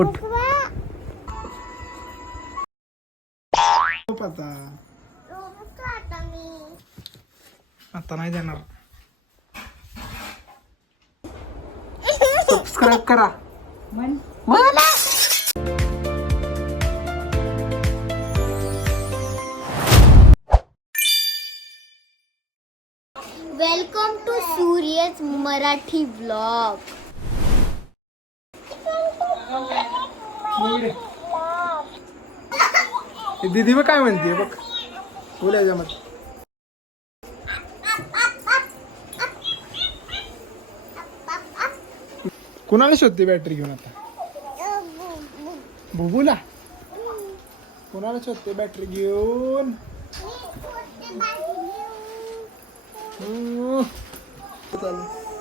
उठ. आता नाही देणार. सबस्क्राईब करा. Welcome to Suryaj Marathi vlog. दीदी मग काय म्हणते बघ बोलायच्या मत. कुणाला शोधते बॅटरी घेऊन आता? बुबूला. कुणाला शोधते बॅटरी घेऊन?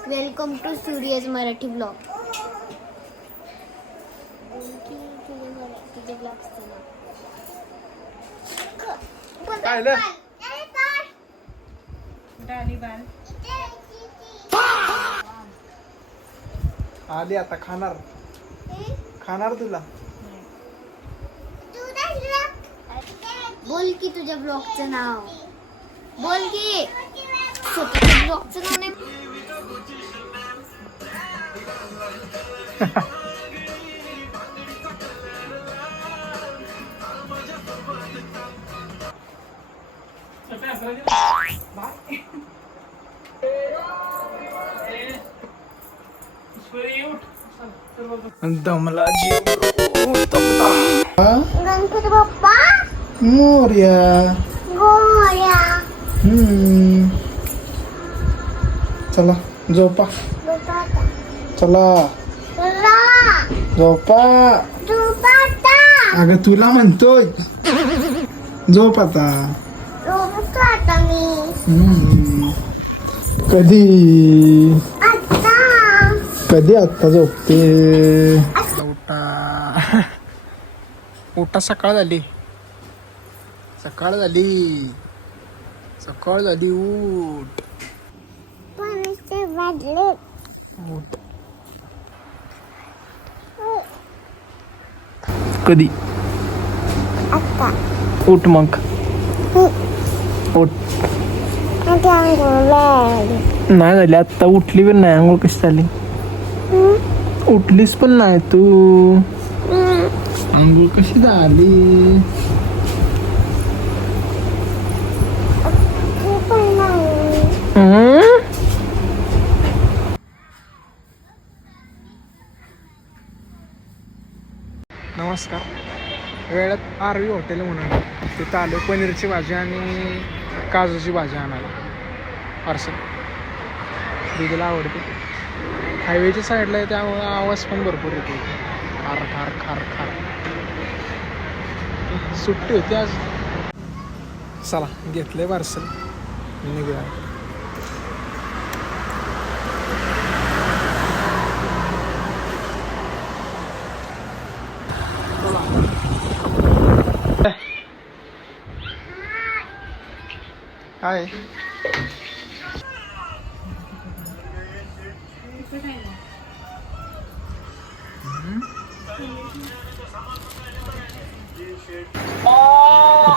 Welcome to Suryaj Marathi vlog. काय आली आता खाणार तुला. बोल की तुझ्या ब्लॉगचं नाव. बोल की स्वतःच्या ब्लॉगचं नाव नाही. दमला गणपती बाप्पा मोरया. गोया चला झोपा. चला झोपा. अगं तुला म्हणतोय झोप आता. कधी आत्ता झोपते. उठा सकाळ झाली. उठ. कधी उठ मग. उठ. नाही झाली आत्ता उठली पण नाही. आंघोळ कशी झाली? उठलीस पण नाही तू. आंघोळ कशी झाली? नमस्कार. वेळात आरवी हॉटेल म्हणून तिथं आलो पनीरची भाजी आणि काजूची भाजी आणायला. पार्सल दीदीला आवडते. हायवेच्या साईडला आहे त्यामुळे आवाज पण भरपूर येतो. खार खार खार खार. सुट्टी होती आज. चला घेतलंय पार्सल निघूया. काय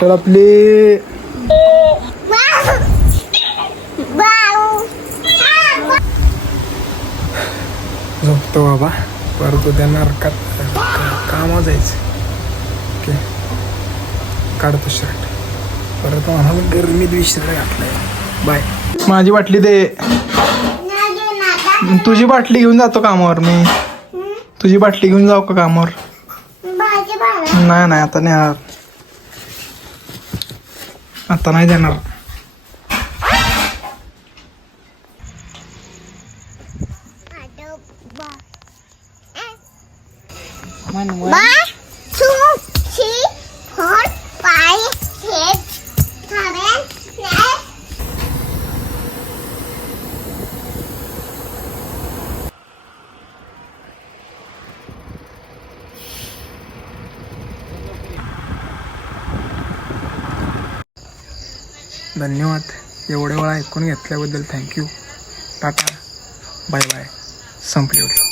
तर आपली झोपतो बाबा. परत उद्या नरकात कामावर जायचं. ओके काढतो शर्ट. परत मला गरमीत विषय घातलाय. बाय. माझी बाटली दे. तुझी बाटली घेऊन जातो कामावर मी. तुझी बाटली घेऊन जाऊ का कामावर? नाही आता नाही. आता नाही देणार. धन्यवाद. एवढ्या वेळा ऐकून घेतल्याबद्दल थँक्यू. Tata bye bye. संपली व्हिडिओ.